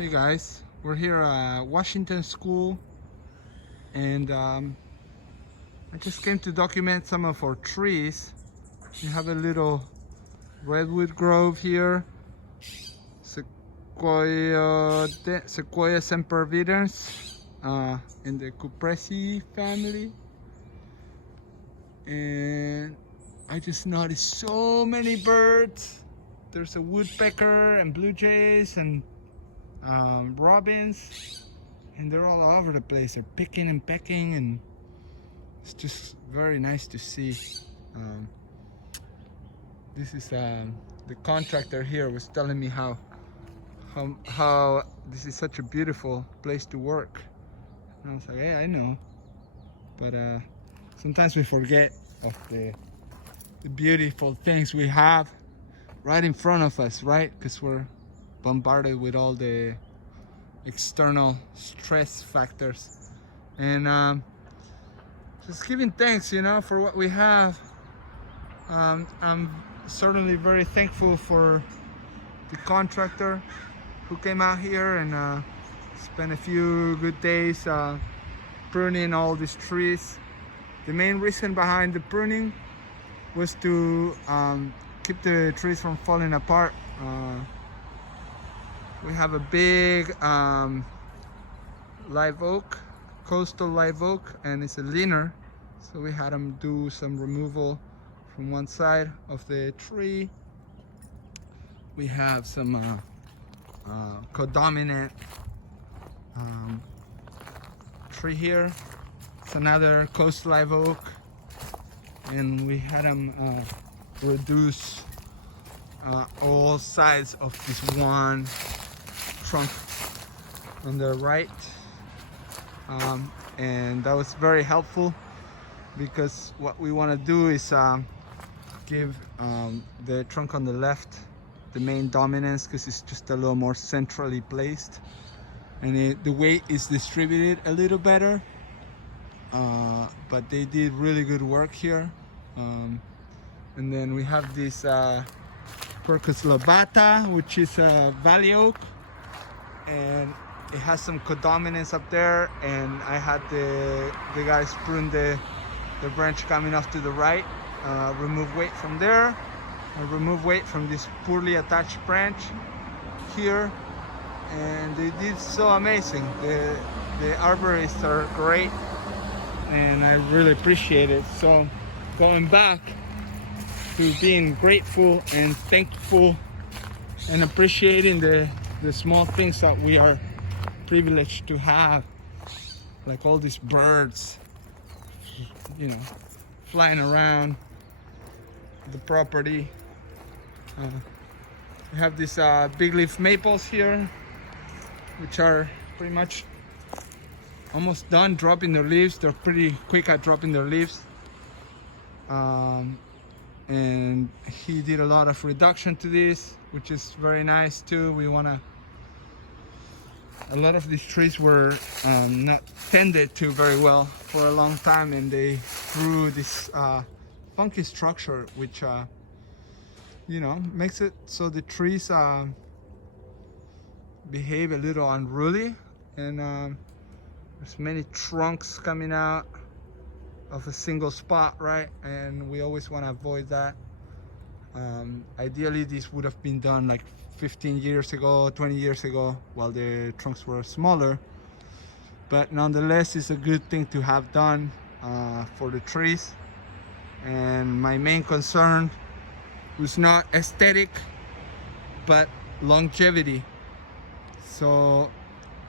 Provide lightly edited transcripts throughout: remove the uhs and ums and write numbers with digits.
Hey guys, we're here at Washington School, and I just came to document some of our trees. We have a little redwood grove here, Sequoia sempervirens in the Cupressaceae family, and I just noticed so many birds. There's a woodpecker and blue jays and robins, and they're all over the place. They're picking and pecking, and it's just very nice to see. This is the contractor here was telling me how this is such a beautiful place to work, and I was like, yeah, I know, but sometimes we forget of the beautiful things we have right in front of us, right? Because we're bombarded with all the external stress factors, and just giving thanks, for what we have. I'm certainly very thankful for the contractor who came out here and spent a few good days pruning all these trees. The main reason behind the pruning was to keep the trees from falling apart. We have a big live oak, coastal live oak, and it's a leaner, so we had them do some removal from one side of the tree. We have some codominant tree here. It's another coastal live oak, and we had them reduce all sides of this one trunk on the right, and that was very helpful, because what we want to do is give the trunk on the left the main dominance, because it's just a little more centrally placed, and the weight is distributed a little better. But they did really good work here. And then we have this Quercia lobata, which is a valley oak, and it has some codominance up there, and I had the guys prune the branch coming off to the right, remove weight from there, and remove weight from this poorly attached branch here, and they did so amazing. The arborists are great, and I really appreciate it. So going back to being grateful and thankful and appreciating the small things that we are privileged to have, like all these birds, flying around the property. We have these big leaf maples here, which are pretty much almost done dropping their leaves. They're pretty quick at dropping their leaves. And he did a lot of reduction to this, which is very nice too. A lot of these trees were not tended to very well for a long time, and they grew this funky structure, which makes it so the trees behave a little unruly, and there's many trunks coming out of a single spot, right? And we always want to avoid that. Ideally, this would have been done like 15 years ago, 20 years ago, while the trunks were smaller. But nonetheless, it's a good thing to have done for the trees. And my main concern was not aesthetic, but longevity. So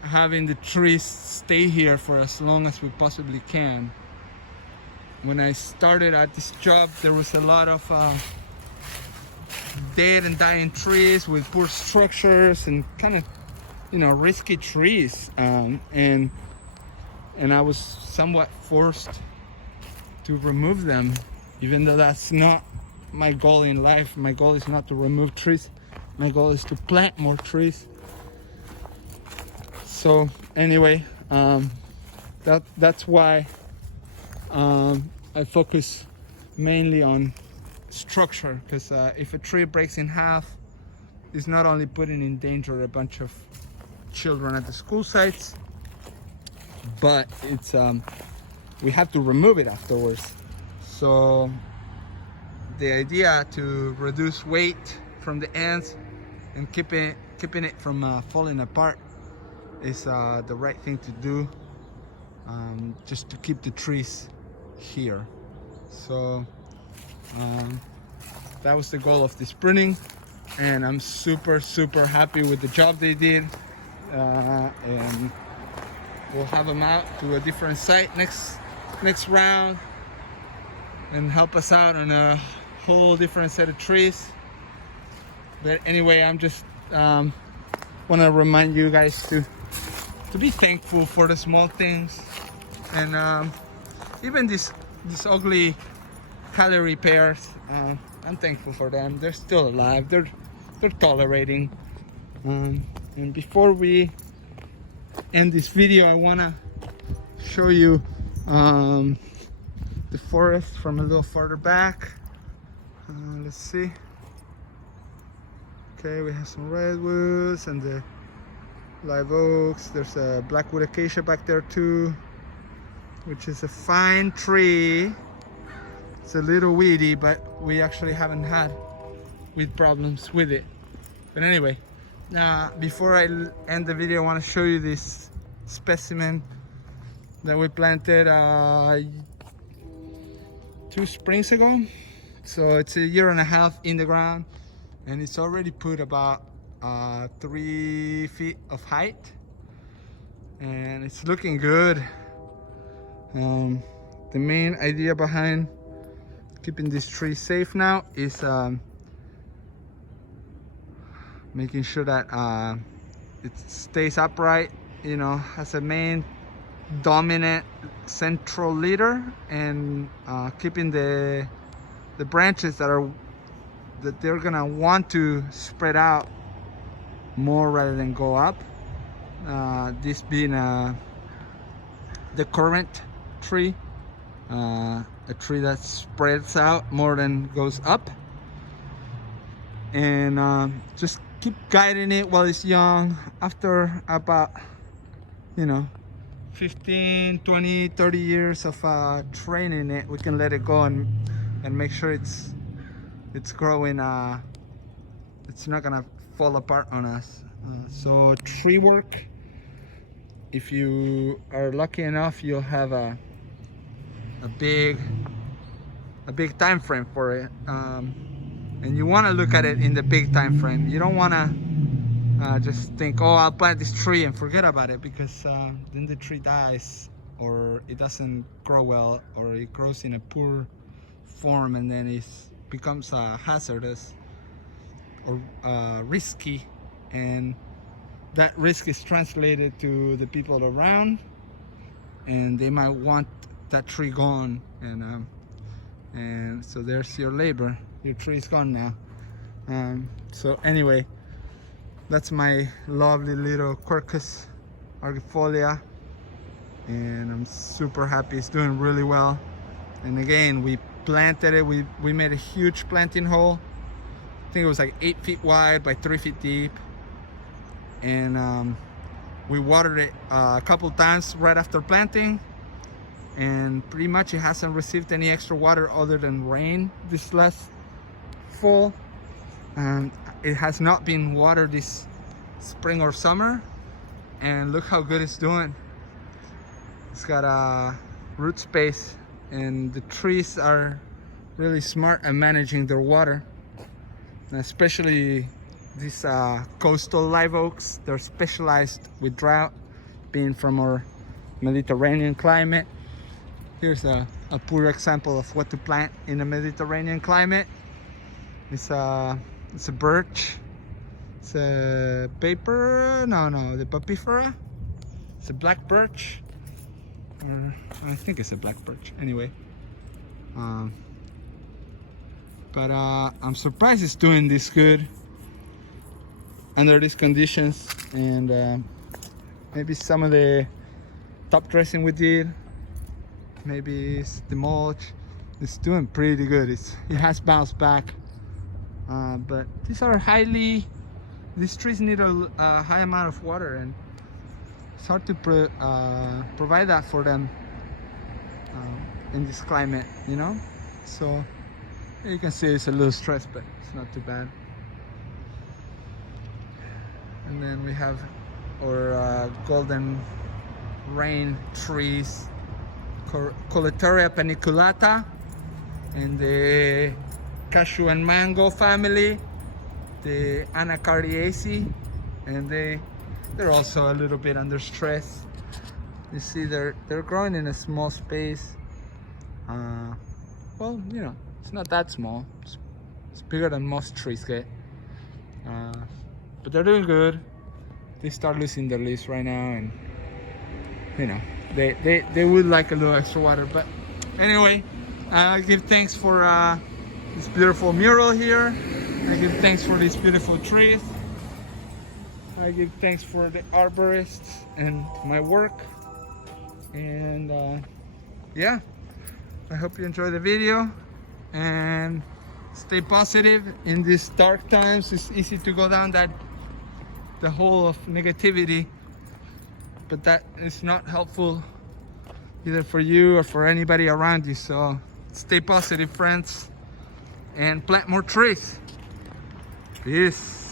having the trees stay here for as long as we possibly can. When I started at this job, there was a lot of dead and dying trees with poor structures and kind of, risky trees, and I was somewhat forced to remove them, even though that's not my goal in life. My goal is not to remove trees. My goal is to plant more trees. So anyway, that's why I focus mainly on structure, because if a tree breaks in half, it's not only putting in danger a bunch of children at the school sites, but it's we have to remove it afterwards. So the idea to reduce weight from the ends and keeping it from falling apart is the right thing to do, just to keep the trees here. So that was the goal of this pruning, and I'm super happy with the job they did, and we'll have them out to a different site next round and help us out on a whole different set of trees. But anyway, I'm just want to remind you guys to be thankful for the small things, and even these ugly calorie pears, I'm thankful for them. They're still alive. They're tolerating. And before we end this video, I wanna show you the forest from a little farther back. Let's see. Okay, we have some redwoods and the live oaks. There's a blackwood acacia back there too, which is a fine tree. It's a little weedy, but we actually haven't had weed problems with it. But anyway, now before I end the video, I want to show you this specimen that we planted 2 springs ago. So it's a year and a half in the ground, and it's already put about 3 feet of height, and it's looking good. The main idea behind keeping this tree safe now is making sure that it stays upright, you know, has a main dominant central leader, and keeping the branches that they're gonna want to spread out more rather than go up. This being the current tree, a tree that spreads out more than goes up, and just keep guiding it while it's young. After about, you know, 15, 20, 30 years of training it, we can let it go and make sure it's growing, it's not gonna fall apart on us. So tree work, if you are lucky enough, you'll have a big time frame for it, and you want to look at it in the big time frame. You don't want to just think, oh, I'll plant this tree and forget about it, because then the tree dies, or it doesn't grow well, or it grows in a poor form, and then it becomes hazardous or risky, and that risk is translated to the people around, and they might want that tree gone, and so there's your labor. Your tree is gone now. So anyway, that's my lovely little Quercia argifolia, and I'm super happy. It's doing really well. And again, we planted it. We made a huge planting hole. I think it was like 8 feet wide by 3 feet deep, and we watered it a couple times right after planting, and pretty much it hasn't received any extra water other than rain this last fall. It has not been watered this spring or summer, and look how good it's doing. It's got a root space, and the trees are really smart at managing their water, and especially these coastal live oaks. They're specialized with drought, being from our Mediterranean climate. Here's a poor example of what to plant in a Mediterranean climate. It's a birch. It's a the papifera. It's a black birch. I think it's a black birch. Anyway, but I'm surprised it's doing this good under these conditions, and maybe some of the top dressing we did, maybe it's the mulch. It's doing pretty good. It has bounced back, but these are highly these trees need a high amount of water, and it's hard to provide that for them in this climate, you know. So you can see it's a little stress, but it's not too bad. And then we have our golden rain trees, Coletoria paniculata, and the cashew and mango family, the Anacardiaceae, and they're also a little bit under stress. You see they're growing in a small space. Well, you know, it's not that small. It's bigger than most trees get. But they're doing good. They start losing their leaves right now, and you know, they would like a little extra water. But anyway, I give thanks for this beautiful mural here. I give thanks for these beautiful trees. I give thanks for the arborists and my work. And yeah, I hope you enjoy the video, and stay positive in these dark times. It's easy to go down the hole of negativity, but that is not helpful either for you or for anybody around you. So stay positive, friends, and plant more trees. Peace.